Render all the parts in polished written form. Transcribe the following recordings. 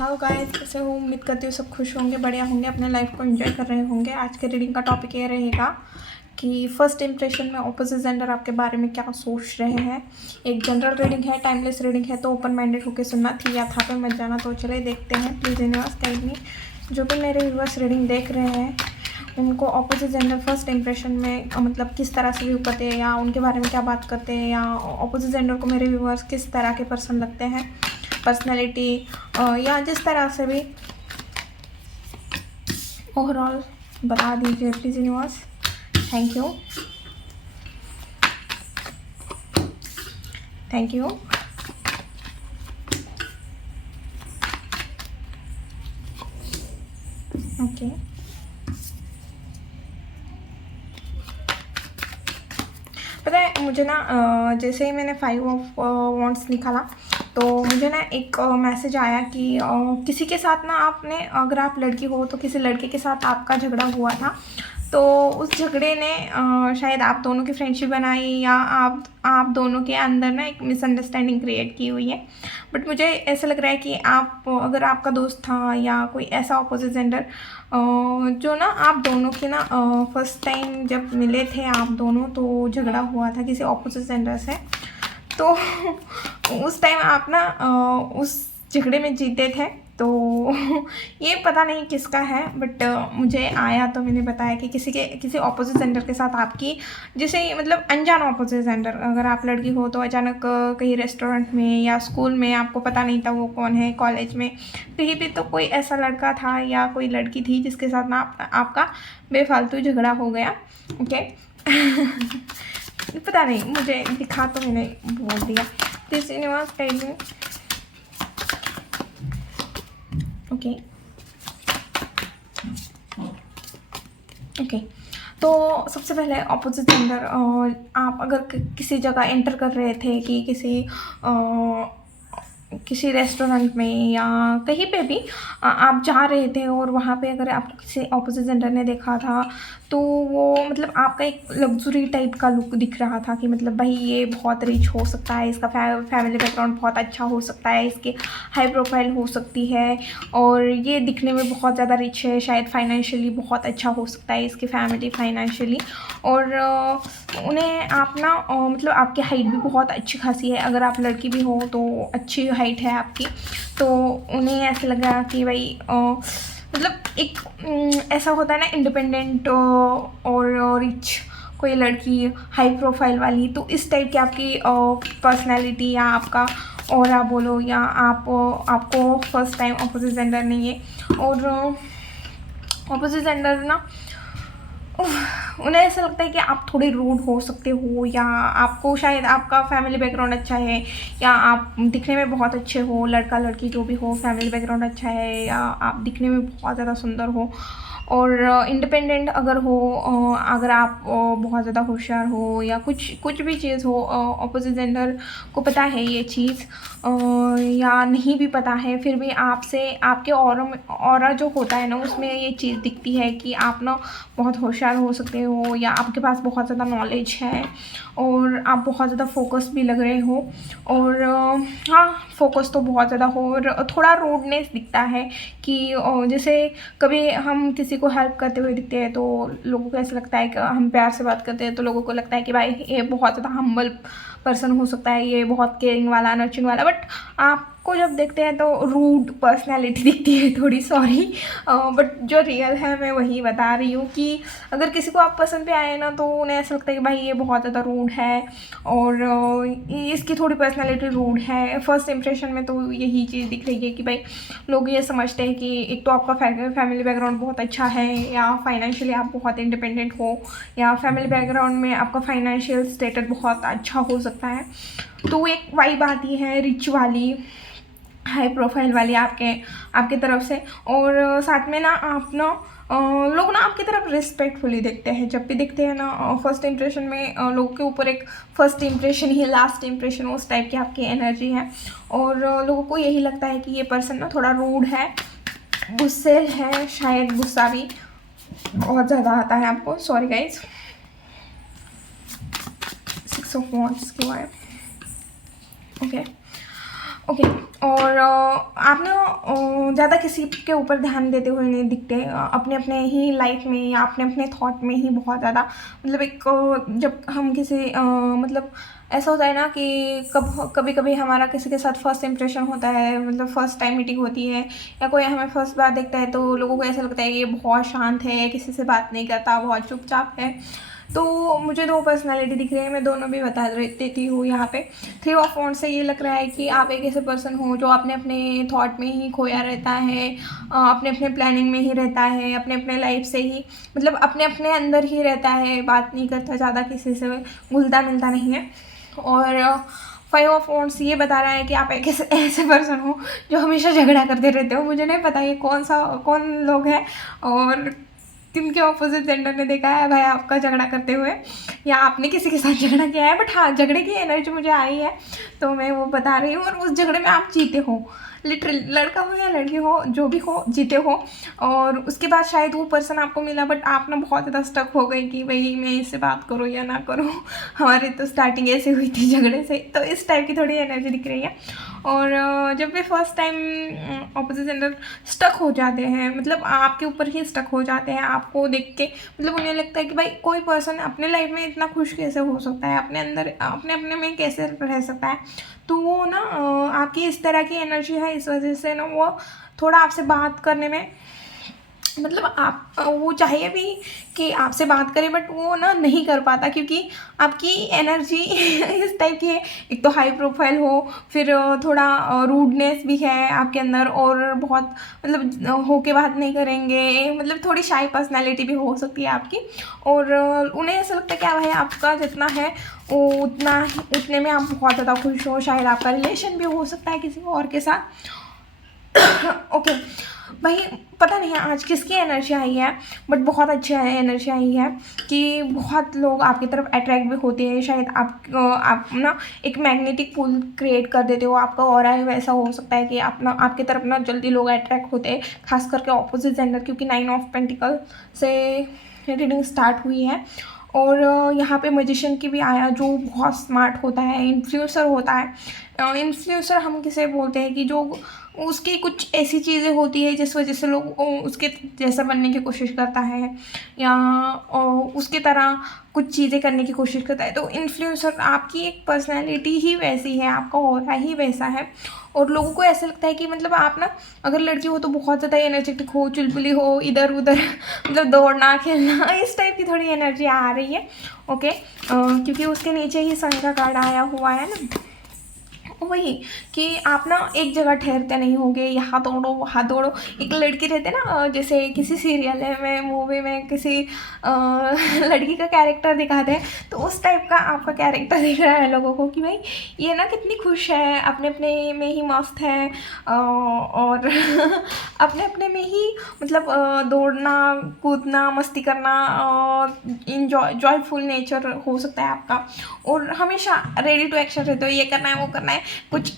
Hello guys, कैसे हो? उम्मीद करती हूँ सब खुश होंगे, बढ़िया होंगे, अपने लाइफ को एंजॉय कर रहे होंगे। आज के रीडिंग का टॉपिक ये रहेगा कि फर्स्ट इंप्रेशन में ऑपोजिट जेंडर आपके बारे में क्या सोच रहे हैं। एक जनरल रीडिंग है, टाइमलेस रीडिंग है, तो ओपन माइंडेड होकर सुनना, थी या था पे मत जाना। तो चले देखते हैं। Please universe guide me. जो भी मेरे व्यूअर्स रीडिंग देख रहे हैं उनको ऑपोजिट जेंडर फर्स्ट इंप्रेशन में मतलब किस तरह से व्यू करते हैं या उनके बारे में क्या बात करते हैं, या ऑपोजिट जेंडर को मेरे व्यूअर्स किस तरह के पर्सन लगते हैं, पर्सनैलिटी या जिस तरह से भी ओवरऑल बता दीजिए please universe. Thank you, thank you. Okay, पता है मुझे ना जैसे ही मैंने 5 ऑफ वॉन्ड्स निकाला तो मुझे ना एक मैसेज आया कि किसी के साथ ना आपने, अगर आप लड़की हो तो किसी लड़के के साथ आपका झगड़ा हुआ था, तो उस झगड़े ने शायद आप दोनों की फ्रेंडशिप बनाई या आप दोनों के अंदर ना एक मिसअंडरस्टैंडिंग क्रिएट की हुई है। बट मुझे ऐसा लग रहा है कि आप, अगर आपका दोस्त था या कोई ऐसा अपोजिट जेंडर जो ना आप दोनों की ना फर्स्ट टाइम जब मिले थे आप दोनों तो झगड़ा हुआ था किसी अपोजिट जेंडर से, तो उस टाइम आप ना उस झगड़े में जीते थे। तो ये पता नहीं किसका है, बट मुझे आया तो मैंने बताया कि किसी ऑपोजिट जेंडर के साथ आपकी, जैसे मतलब अनजान ऑपोजिट जेंडर, अगर आप लड़की हो तो अचानक कहीं रेस्टोरेंट में या स्कूल में आपको पता नहीं था वो कौन है, कॉलेज में कहीं भी तो कोई ऐसा लड़का था या कोई लड़की थी जिसके साथ ना आपका बेफालतू झगड़ा हो गया। ओके पता नहीं, मुझे दिखा तो मैंने बोल दिया। This universe guide me. Okay okay, तो सबसे पहले ऑपोजिट जेंडर, आप अगर किसी जगह एंटर कर रहे थे कि किसी रेस्टोरेंट में या कहीं पे भी आप जा रहे थे और वहाँ पे अगर आप किसी ऑपोजिट जेंडर ने देखा था तो वो मतलब आपका एक लग्जरी टाइप का लुक दिख रहा था कि मतलब भाई ये बहुत रिच हो सकता है, इसका फैमिली बैकग्राउंड बहुत अच्छा हो सकता है, इसकी हाई प्रोफाइल हो सकती है और ये दिखने में बहुत ज़्यादा रिच है, शायद फाइनेंशियली बहुत अच्छा हो सकता है इसकी फैमिली फाइनेंशियली। और उन्हें आप ना मतलब आपकी हाइट भी बहुत अच्छी खासी है, अगर आप लड़की भी हो तो अच्छी हाइट है आपकी, तो उन्हें ऐसा लगा कि भाई मतलब एक ऐसा होता है ना इंडिपेंडेंट और रिच कोई लड़की हाई प्रोफाइल वाली, तो इस टाइप की आपकी पर्सनैलिटी या आपका और आप बोलो या आपको फर्स्ट टाइम अपोजिट जेंडर नहीं है। और अपोजिट जेंडर ना उन्हें ऐसा लगता है कि आप थोड़े रूड हो सकते हो, या आपको शायद आपका फैमिली बैकग्राउंड अच्छा है या आप दिखने में बहुत अच्छे हो, लड़का लड़की जो भी हो फैमिली बैकग्राउंड अच्छा है या आप दिखने में बहुत ज़्यादा सुंदर हो और इंडिपेंडेंट अगर हो, अगर आप बहुत ज़्यादा होशियार हो या कुछ भी चीज़ हो, अपोजिट जेंडर को पता है ये चीज़ या नहीं भी पता है, फिर भी आपसे आपके ऑरा जो होता है ना उसमें ये चीज़ दिखती है कि आप ना बहुत होशियार हो सकते हो या आपके पास बहुत ज़्यादा नॉलेज है और आप बहुत ज़्यादा फोकस भी लग रहे हो। और हाँ, फोकस तो बहुत ज़्यादा हो और थोड़ा रूडनेस दिखता है कि जैसे कभी हम किसी को हेल्प करते हुए दिखते हैं तो लोगों को ऐसा लगता है कि हम प्यार से बात करते हैं तो लोगों को लगता है कि भाई ये बहुत ज़्यादा हम्बल पर्सन हो सकता है, ये बहुत केयरिंग वाला नर्चरिंग वाला, बट आपको जब देखते हैं तो रूड पर्सनैलिटी दिखती है थोड़ी, सॉरी, बट जो रियल है मैं वही बता रही हूँ कि अगर किसी को आप पसंद पे आए ना तो उन्हें ऐसा लगता है कि भाई ये बहुत ज़्यादा रूड है और इसकी थोड़ी पर्सनैलिटी रूड है। फर्स्ट इंप्रेशन में तो यही चीज़ दिख रही है कि भाई लोग ये समझते हैं कि एक तो आपका फैमिली बैकग्राउंड बहुत अच्छा है या फाइनेंशियली आप बहुत इंडिपेंडेंट हो या फैमिली बैकग्राउंड में आपका फाइनेंशियल स्टेटस बहुत अच्छा हो सकता है, तो एक वाइब आती है रिच वाली हाई प्रोफाइल वाली आपके तरफ से। और साथ में ना आप ना लोग ना आपकी तरफ रिस्पेक्टफुली देखते हैं, जब भी देखते हैं ना फर्स्ट इंप्रेशन में लोगों के ऊपर एक फर्स्ट इंप्रेशन ही लास्ट इंप्रेशन उस टाइप की आपकी एनर्जी है और लोगों को यही लगता है कि ये पर्सन ना थोड़ा रूड है, गुस्से है, शायद गुस्सा भी बहुत ज़्यादा आता है आपको, सॉरी गाइज। 6 ऑफ वॉन्ड्स की वाइब, ओके। ओके। और आप ना ज़्यादा किसी के ऊपर ध्यान देते हुए नहीं दिखते, अपने अपने ही लाइफ में या अपने अपने थॉट में ही बहुत ज़्यादा, मतलब एक जब हम किसी मतलब ऐसा होता है ना कि कभी कभी हमारा किसी के साथ फर्स्ट इंप्रेशन होता है, मतलब फर्स्ट टाइम मीटिंग होती है या कोई हमें फर्स्ट बार देखता है तो लोगों को ऐसा लगता है कि ये बहुत शांत है, किसी से बात नहीं करता, बहुत चुपचाप है। तो मुझे दो पर्सनालिटी दिख रही है, मैं दोनों भी बता देती हूँ यहाँ पे। 3 ऑफ वांड्स से ये लग रहा है कि आप एक ऐसे पर्सन हो जो अपने अपने थॉट में ही खोया रहता है, अपने अपने प्लानिंग में ही रहता है, अपने अपने लाइफ से ही, मतलब अपने अपने अंदर ही रहता है, बात नहीं करता ज़्यादा, किसी से घुलता मिलता नहीं है। और 5 ऑफ वांड्स ये बता रहा है कि आप एक ऐसे ऐसे पर्सन हो जो हमेशा झगड़ा करते रहते हो। मुझे नहीं पता ये कौन लोग हैं और किनके ऑपोजिट जेंडर ने देखा है भाई आपका झगड़ा करते हुए, या आपने किसी के साथ झगड़ा किया है। बट हाँ, झगड़े की एनर्जी मुझे आई है तो मैं वो बता रही हूँ। और उस झगड़े में आप जीते हो, लिटरली, लड़का हो या लड़की हो, जो भी हो जीते हो। और उसके बाद शायद वो पर्सन आपको मिला बट आप ना बहुत ज़्यादा स्टक हो गई कि भाई मैं इससे बात करूँ या ना करूँ। हमारी तो स्टार्टिंग ऐसे हुई थी झगड़े से, तो इस टाइप की थोड़ी एनर्जी दिख रही है। और जब भी first time opposite gender stuck हो जाते हैं, मतलब आपके ऊपर ही स्टक हो जाते हैं, आपको देख के मतलब उन्हें लगता है कि भाई कोई पर्सन अपने लाइफ में इतना खुश कैसे हो सकता है, अपने अंदर अपने अपने में कैसे रह सकता है। तो वो ना आपकी इस तरह की एनर्जी है, इस वजह से ना वो थोड़ा आपसे बात करने में, मतलब आप वो चाहिए भी कि आपसे बात करे बट वो ना नहीं कर पाता, क्योंकि आपकी एनर्जी इस टाइप की है। एक तो हाई प्रोफाइल हो, फिर थोड़ा रूडनेस भी है आपके अंदर, और बहुत मतलब हो के बात नहीं करेंगे, मतलब थोड़ी शाई पर्सनैलिटी भी हो सकती है आपकी। और उन्हें ऐसा लगता है कि भाई आपका जितना है वो उतने में आप बहुत ज़्यादा खुश हो, शायद आपका रिलेशन भी हो सकता है किसी और के साथ। ओके भाई, पता नहीं है आज किसकी एनर्जी आई है बट बहुत अच्छी एनर्जी आई है कि बहुत लोग आपकी तरफ अट्रैक्ट भी होते हैं। शायद आप ना एक मैग्नेटिक पुल क्रिएट कर देते हो, आपका ऑरा ही वैसा हो सकता है कि आपकी तरफ ना जल्दी लोग अट्रैक्ट होते हैं, खास करके ऑपोजिट जेंडर, क्योंकि 9 ऑफ पेंटिकल से रीडिंग स्टार्ट हुई है। और यहाँ पे मैजिशियन की भी आया जो बहुत स्मार्ट होता है, इन्फ्लुएंसर होता है। इन्फ्लुएंसर हम किसे बोलते हैं कि जो उसकी कुछ ऐसी चीज़ें होती है जिस वजह से लोग उसके जैसा बनने की कोशिश करता है, या उसकी तरह कुछ चीज़ें करने की कोशिश करता है। तो इन्फ्लुएंसर आपकी एक पर्सनैलिटी ही वैसी है, आपका ऑरा ही वैसा है। और लोगों को ऐसा लगता है कि मतलब आप ना अगर लड़की हो तो बहुत ज़्यादा एनर्जेटिक हो, चुलबुली हो, इधर उधर मतलब दौड़ना खेलना, इस टाइप की थोड़ी एनर्जी आ रही है। ओके, क्योंकि उसके नीचे ही सन का कार्ड आया हुआ है ना, वही कि आप ना एक जगह ठहरते नहीं होगे, यहाँ दौड़ो वहाँ दौड़ो। एक लड़की रहते ना, जैसे किसी सीरियल में, मूवी में किसी लड़की का कैरेक्टर दिखाते हैं, तो उस टाइप का आपका कैरेक्टर दिख रहा है लोगों को कि भाई ये ना कितनी खुश है, अपने अपने में ही मस्त है, और अपने अपने में ही मतलब दौड़ना कूदना मस्ती करना, जॉयफुल नेचर हो सकता है आपका। और हमेशा रेडी टू एक्शन रहते हो, ये करना है वो करना है, कुछ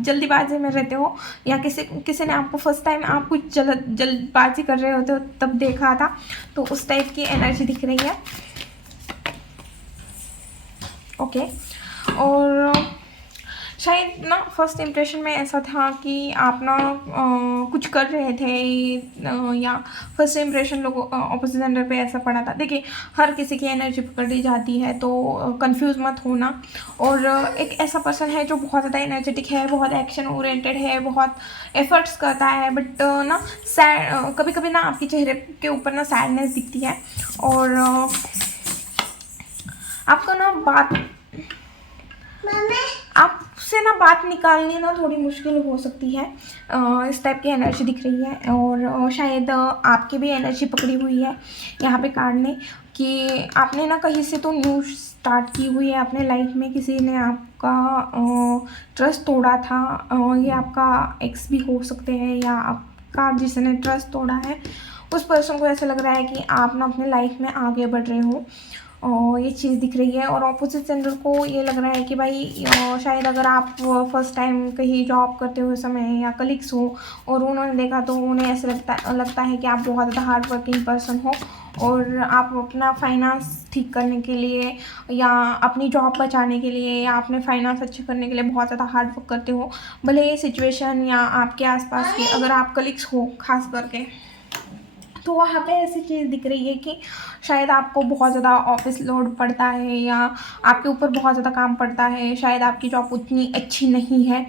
जल्दीबाजी में रहते हो, या किसी ने आपको फर्स्ट टाइम आप कुछ जल्दबाजी कर रहे होते हो तब देखा था, तो उस टाइप की एनर्जी दिख रही है। ओके, और शायद ना फर्स्ट इम्प्रेशन में ऐसा था कि आप ना कुछ कर रहे थे, या फर्स्ट इम्प्रेशन लोगों ऑपोजिट जेंडर पे ऐसा पड़ा था। देखिए, हर किसी की एनर्जी पकड़ी जाती है, तो कंफ्यूज मत होना। और एक ऐसा पर्सन है जो बहुत ज़्यादा एनर्जेटिक है, बहुत एक्शन ओरिएंटेड है, बहुत एफर्ट्स करता है, बट ना सैड, कभी कभी ना आपके चेहरे के ऊपर ना सैडनेस दिखती है। और आपको ना आपसे ना बात निकालनी ना थोड़ी मुश्किल हो सकती है, इस टाइप की एनर्जी दिख रही है। और शायद आपकी भी एनर्जी पकड़ी हुई है यहाँ पे कार्ड ने, कि आपने ना कहीं से तो न्यूज़ स्टार्ट की हुई है अपने लाइफ में, किसी ने आपका ट्रस्ट तोड़ा था, ये आपका एक्स भी हो सकते हैं, या आपका जिसने ट्रस्ट तोड़ा है उस पर्सन को ऐसा लग रहा है कि आप ना अपने लाइफ में आगे बढ़ रहे हो, और ये चीज़ दिख रही है। और ऑपोजिट जेंडर को ये लग रहा है कि भाई शायद अगर आप फर्स्ट टाइम कहीं जॉब करते हुए समय या कलीग्स हो और उन्होंने देखा, तो उन्हें ऐसा लगता है कि आप बहुत ज़्यादा हार्ड वर्किंग पर्सन हो, और आप अपना फाइनेंस ठीक करने के लिए या अपनी जॉब बचाने के लिए या अपने फाइनेंस अच्छे करने के लिए बहुत ज़्यादा हार्ड वर्क करते हो। भले ये सिचुएशन या आपके आसपास के अगर आप कलीग्स हो खास करके, तो वहाँ पे ऐसी चीज़ दिख रही है कि शायद आपको बहुत ज़्यादा ऑफिस लोड पड़ता है या आपके ऊपर बहुत ज़्यादा काम पड़ता है, शायद आपकी जॉब उतनी अच्छी नहीं है।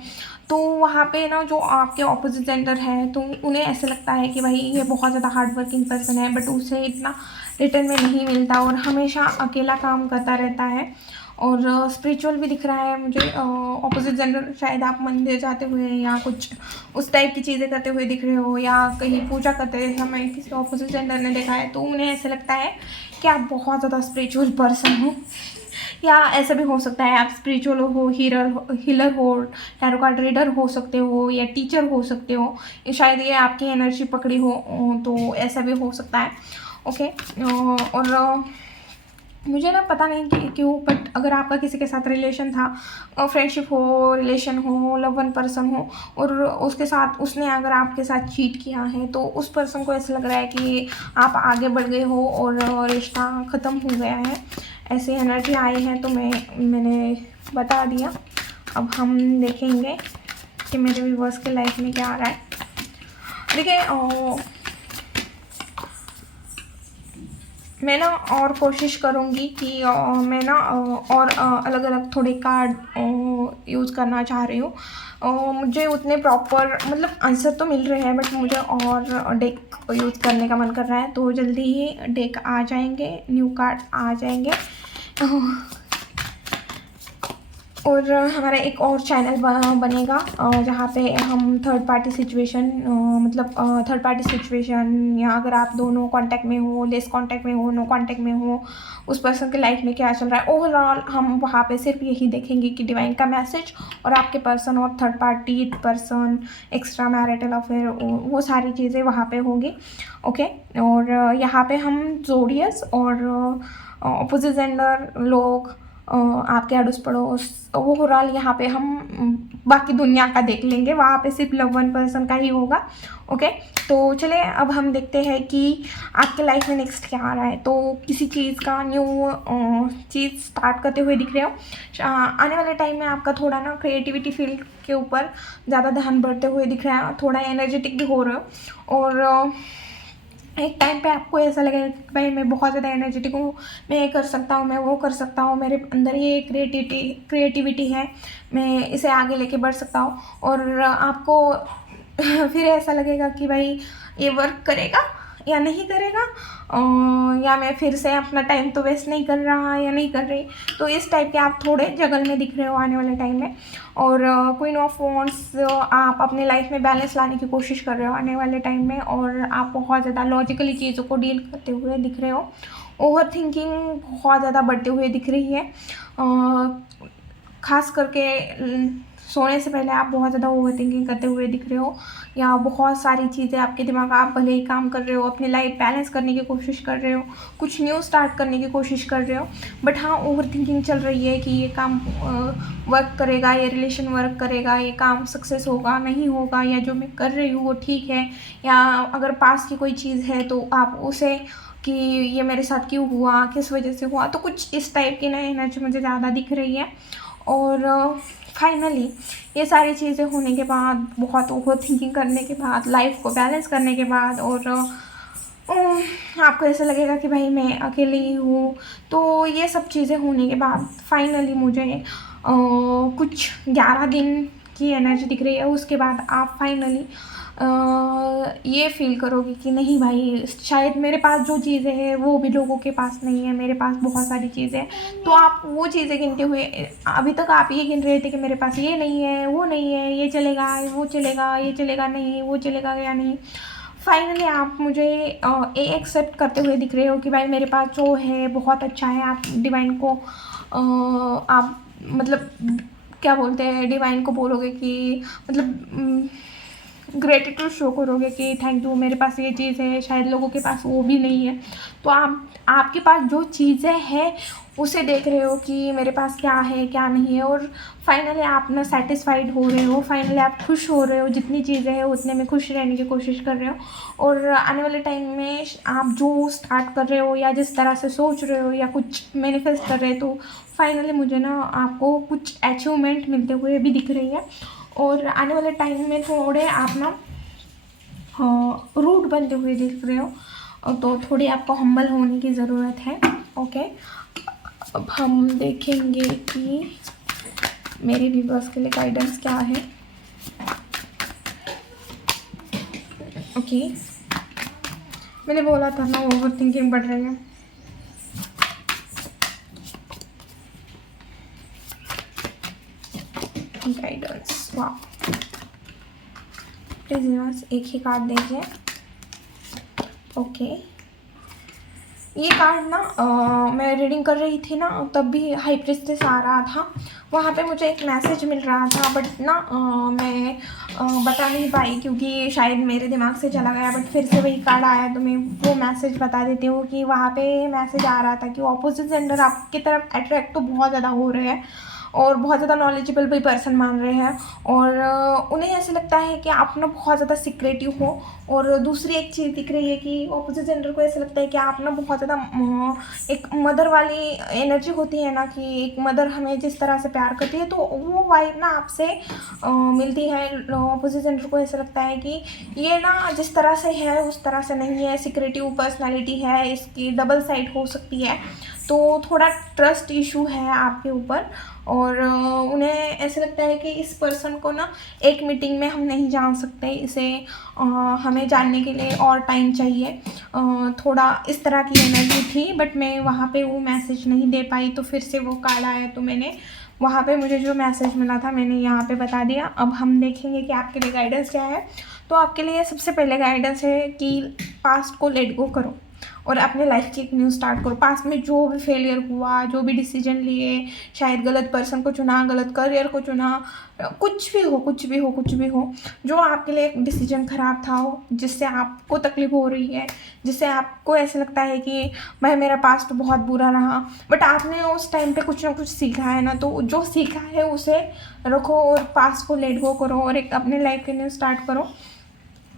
तो वहाँ पे ना जो आपके ऑपोजिट जेंडर है तो उन्हें ऐसा लगता है कि भाई ये बहुत ज़्यादा हार्ड वर्किंग पर्सन है, बट उसे इतना रिटर्न में नहीं मिलता और हमेशा अकेला काम करता रहता है। और स्पिरिचुअल भी दिख रहा है मुझे, ऑपोजिट जेंडर शायद आप मंदिर जाते हुए या कुछ उस टाइप की चीज़ें करते हुए दिख रहे हो या कहीं पूजा करते समय किसी ऑपोजिट जेंडर ने देखा है, तो उन्हें ऐसा लगता है कि आप बहुत ज़्यादा स्पिरिचुअल पर्सन हो। या ऐसा भी हो सकता है आप स्पिरिचुअल हो, हीलर हो, टैरो कार्ड रीडर हो सकते हो या टीचर हो सकते हो, शायद ये आपकी एनर्जी पकड़ी हो, तो ऐसा भी हो सकता है। ओके। और मुझे ना पता नहीं कि क्यों, बट अगर आपका किसी के साथ रिलेशन था, फ्रेंडशिप हो, रिलेशन हो, लव वन पर्सन हो, और उसके साथ उसने अगर आपके साथ चीट किया है, तो उस पर्सन को ऐसा लग रहा है कि आप आगे बढ़ गए हो और रिश्ता ख़त्म हो गया है। ऐसी एनर्जी आई है तो मैंने बता दिया। अब हम देखेंगे कि मेरे व्यूअर्स के लाइफ में क्या आ रहा है। देखिए, मैं ना और कोशिश करूँगी कि मैं ना और अलग अलग थोड़े कार्ड यूज़ करना चाह रही हूँ। मुझे उतने प्रॉपर मतलब आंसर तो मिल रहे हैं, बट मुझे और डेक यूज़ करने का मन कर रहा है, तो जल्दी ही डेक आ जाएंगे, न्यू कार्ड आ जाएंगे। और हमारा एक और चैनल बनेगा जहाँ पे हम थर्ड पार्टी सिचुएशन, मतलब थर्ड पार्टी सिचुएशन, या अगर आप दोनों कांटेक्ट में हो, लेस कांटेक्ट में हो, नो कांटेक्ट में हो, उस पर्सन के लाइफ में क्या चल रहा है ओवरऑल, हम वहाँ पे सिर्फ यही देखेंगे कि डिवाइन का मैसेज और आपके पर्सन और third party person, extra marital affair, वो सारी चीज़ें वहाँ पे होंगी। ओके। और यहाँ पे हम जोडियस और अपोजिट जेंडर लोग, आपके अड़ोस पड़ोस, ओवरऑल यहाँ पे हम बाकी दुनिया का देख लेंगे, वहाँ पे सिर्फ लव वन पर्सन का ही होगा। ओके। तो चलिए अब हम देखते हैं कि आपके लाइफ में नेक्स्ट क्या आ रहा है। तो किसी चीज़ का न्यू चीज़ स्टार्ट करते हुए दिख रहे हो। आने वाले टाइम में आपका थोड़ा ना क्रिएटिविटी फील्ड के ऊपर ज़्यादा ध्यान बढ़ते हुए दिख रहा है, थोड़ा एनर्जेटिक भी हो रहे हो। और एक टाइम पे आपको ऐसा लगेगा कि भाई मैं बहुत ज़्यादा एनर्जेटिक हूँ, मैं ये कर सकता हूँ, मैं वो कर सकता हूँ, मेरे अंदर ये क्रिएटिविटी है, मैं इसे आगे लेके बढ़ सकता हूँ। और आपको फिर ऐसा लगेगा कि भाई ये वर्क करेगा या नहीं करेगा, या मैं फिर से अपना टाइम तो वेस्ट नहीं कर रहा या नहीं कर रही। तो इस टाइप के आप थोड़े जगल में दिख रहे हो आने वाले टाइम में। और क्वीन ऑफ वॉन्ड्स, आप अपने लाइफ में बैलेंस लाने की कोशिश कर रहे हो आने वाले टाइम में, और आप बहुत ज़्यादा लॉजिकली चीज़ों को डील करते हुए दिख रहे हो। ओवर थिंकिंग बहुत ज़्यादा बढ़ते हुए दिख रही है, खास करके सोने से पहले आप बहुत ज़्यादा ओवर थिंकिंग करते हुए दिख रहे हो, या बहुत सारी चीज़ें आपके दिमाग, आप भले ही काम कर रहे हो, अपनी लाइफ बैलेंस करने की कोशिश कर रहे हो, कुछ न्यू स्टार्ट करने की कोशिश कर रहे हो, बट हाँ ओवर थिंकिंग चल रही है कि ये काम वर्क करेगा, ये रिलेशन वर्क करेगा, ये काम सक्सेस होगा नहीं होगा, या जो मैं कर रही हूँ वो ठीक है, या अगर पास की कोई चीज़ है तो आप उसे कि ये मेरे साथ क्यों हुआ, किस वजह से हुआ। तो कुछ इस टाइप की ना एनर्जी मुझे ज़्यादा दिख रही है। और फाइनली ये सारी चीज़ें होने के बाद, बहुत ओवर थिंकिंग करने के बाद, लाइफ को बैलेंस करने के बाद, और आपको ऐसा लगेगा कि भाई मैं अकेली ही हूँ। तो ये सब चीज़ें होने के बाद फाइनली मुझे कुछ 11 दिन की एनर्जी दिख रही है। उसके बाद आप फाइनली ये फील करोगे कि नहीं भाई, शायद मेरे पास जो चीज़ें हैं वो भी लोगों के पास नहीं है, मेरे पास बहुत सारी चीज़ें हैं। तो आप वो चीज़ें गिनते हुए, अभी तक आप ये गिन रहे थे कि मेरे पास ये नहीं है, वो नहीं है, ये चलेगा, वो चलेगा, ये चलेगा नहीं, वो चलेगा या नहीं। फाइनली आप मुझे ये एक्सेप्ट करते हुए दिख रहे हो कि भाई मेरे पास जो है बहुत अच्छा है। आप डिवाइन को आप मतलब क्या बोलते हैं, डिवाइन को बोलोगे कि मतलब ग्रेटिट्यूड शो करोगे कि थैंक यू, मेरे पास ये चीज़ है, शायद लोगों के पास वो भी नहीं है। तो आपके पास जो चीज़ें हैं उसे देख रहे हो कि मेरे पास क्या है क्या नहीं है, और फाइनली आप ना सेटिस्फाइड हो रहे हो, फाइनली आप खुश हो रहे हो, जितनी चीज़ें हैं उतने में खुश रहने की कोशिश कर रहे हो। और आने वाले टाइम में आप जो स्टार्ट कर रहे हो या जिस तरह से सोच रहे हो या कुछ मैनिफेस्ट कर रहे हो, तो फाइनली मुझे ना आपको कुछ अचीवमेंट मिलते हुए भी दिख रही है। और आने वाले टाइम में थोड़े आप ना रूड बनते हुए दिख रहे हो, तो थोड़ी आपको हम्बल होने की ज़रूरत है। ओके, अब हम देखेंगे कि मेरे व्यूअर्स के लिए गाइडेंस क्या है। ओके, मैंने बोला था ना ओवर थिंकिंग बढ़ रही है। गाइडेंस, वाह, प्लीज व्यूअर्स एक ही कार्ड दीजिए। ओके, ये कार्ड ना मैं रीडिंग कर रही थी ना, तब भी हाई प्रीस्टेस आ रहा था, वहाँ पे मुझे एक मैसेज मिल रहा था, बट ना मैं बता नहीं पाई क्योंकि शायद मेरे दिमाग से चला गया। बट फिर से वही कार्ड आया तो मैं वो मैसेज बता देती हूँ कि वहाँ पे मैसेज आ रहा था कि ऑपोजिट जेंडर आपकी तरफ अट्रैक्ट तो बहुत ज़्यादा हो रहे हैं और बहुत ज़्यादा नॉलेजेबल भी पर्सन मान रहे हैं, और उन्हें ऐसे लगता है कि आप ना बहुत ज़्यादा सिक्रेटिव हो। और दूसरी एक चीज़ दिख रही है कि ऑपोजिट जेंडर को ऐसा लगता है कि आप ना बहुत ज़्यादा एक मदर वाली एनर्जी होती है ना, कि एक मदर हमें जिस तरह से प्यार करती है, तो वो वाइब ना आपसे मिलती है। ऑपोजिट जेंडर को ऐसा लगता है कि ये ना जिस तरह से है उस तरह से नहीं है, सिक्रेटिव पर्सनैलिटी है, इसकी डबल साइड हो सकती है, तो थोड़ा ट्रस्ट इशू है आपके ऊपर। और उन्हें ऐसा लगता है कि इस पर्सन को ना एक मीटिंग में हम नहीं जान सकते, इसे हमें जानने के लिए और टाइम चाहिए। थोड़ा इस तरह की एनर्जी थी, बट मैं वहाँ पे वो मैसेज नहीं दे पाई, तो फिर से वो कार्ड आया, तो मैंने वहाँ पे मुझे जो मैसेज मिला था मैंने यहाँ पे बता दिया। अब हम देखेंगे कि आपके लिए गाइडेंस क्या है। तो आपके लिए सबसे पहले गाइडेंस है कि पास्ट को लेट गो करो और अपने लाइफ की एक न्यू स्टार्ट करो। पास्ट में जो भी फेलियर हुआ, जो भी डिसीजन लिए, शायद गलत पर्सन को चुना, गलत करियर को चुना, कुछ भी हो कुछ भी हो कुछ भी हो, जो आपके लिए एक डिसीजन ख़राब था हो, जिससे आपको तकलीफ हो रही है, जिससे आपको ऐसा लगता है कि भाई मेरा पास्ट बहुत बुरा रहा, बट आपने उस टाइम पे कुछ ना कुछ सीखा है ना, तो जो सीखा है उसे रखो और पास्ट को लेट गो करो और एक अपने लाइफ के न्यू स्टार्ट करो।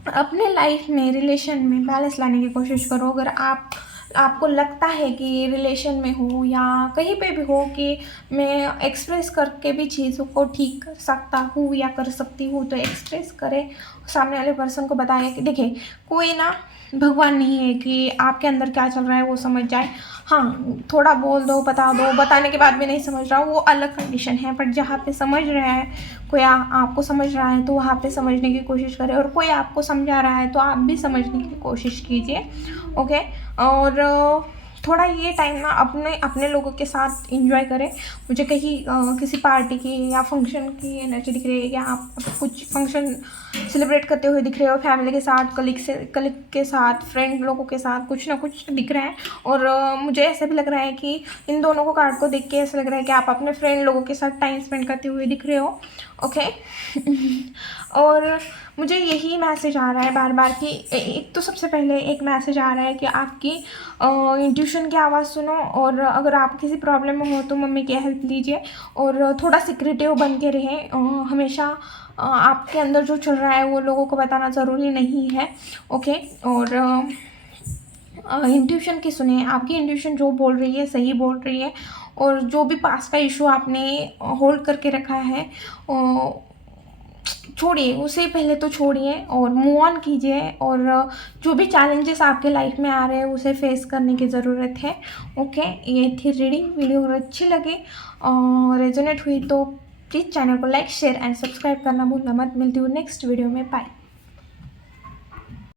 अपने लाइफ में रिलेशन में बैलेंस लाने की कोशिश करो। अगर आपको लगता है कि रिलेशन में हो या कहीं पे भी हो कि मैं एक्सप्रेस करके भी चीज़ों को ठीक कर सकता हूँ या कर सकती हूँ, तो एक्सप्रेस करें, सामने वाले पर्सन को बताएं कि देखिए कोई ना भगवान नहीं है कि आपके अंदर क्या चल रहा है वो समझ जाए। हाँ, थोड़ा बोल दो, बता दो, बताने के बाद भी नहीं समझ रहा वो अलग कंडीशन है, बट जहाँ पे समझ रहा है कोई, आपको समझ रहा है तो वहाँ पे समझने की कोशिश करें, और कोई आपको समझा रहा है तो आप भी समझने की कोशिश कीजिए। ओके, और थोड़ा ये टाइम ना अपने अपने लोगों के साथ एंजॉय करें। मुझे कहीं किसी पार्टी की या फंक्शन की एनर्जी दिख रही है, या आप कुछ फंक्शन सेलिब्रेट करते हुए दिख रहे हो फैमिली के साथ, कलीग के साथ, फ्रेंड लोगों के साथ, कुछ ना कुछ दिख रहा है। और मुझे ऐसा भी लग रहा है कि इन दोनों को कार्ड को देख के ऐसा लग रहा है कि आप अपने फ्रेंड लोगों के साथ टाइम स्पेंड करते हुए दिख रहे हो। ओके और मुझे यही मैसेज आ रहा है बार बार कि एक तो सबसे पहले एक मैसेज आ रहा है कि आपकी इंट्यूशन की आवाज़ सुनो, और अगर आप किसी प्रॉब्लम में हो तो मम्मी की हेल्प लीजिए, और थोड़ा सिक्रेटिव बन के रहें। हमेशा आपके अंदर जो चल रहा है वो लोगों को बताना ज़रूरी नहीं है। ओके, और इंट्यूशन की सुने, आपकी इंट्यूशन जो बोल रही है सही बोल रही है, और जो भी पास का इशू आपने होल्ड करके रखा है छोड़िए, उसे पहले तो छोड़िए और मूव ऑन कीजिए, और जो भी चैलेंजेस आपके लाइफ में आ रहे हैं उसे फेस करने की ज़रूरत है। ओके, ये थी रीडिंग। वीडियो अगर अच्छी लगे और रेजोनेट हुई तो प्लीज़ चैनल को लाइक, शेयर एंड सब्सक्राइब करना भूलना मत। मिलती हूँ नेक्स्ट वीडियो में। बाय।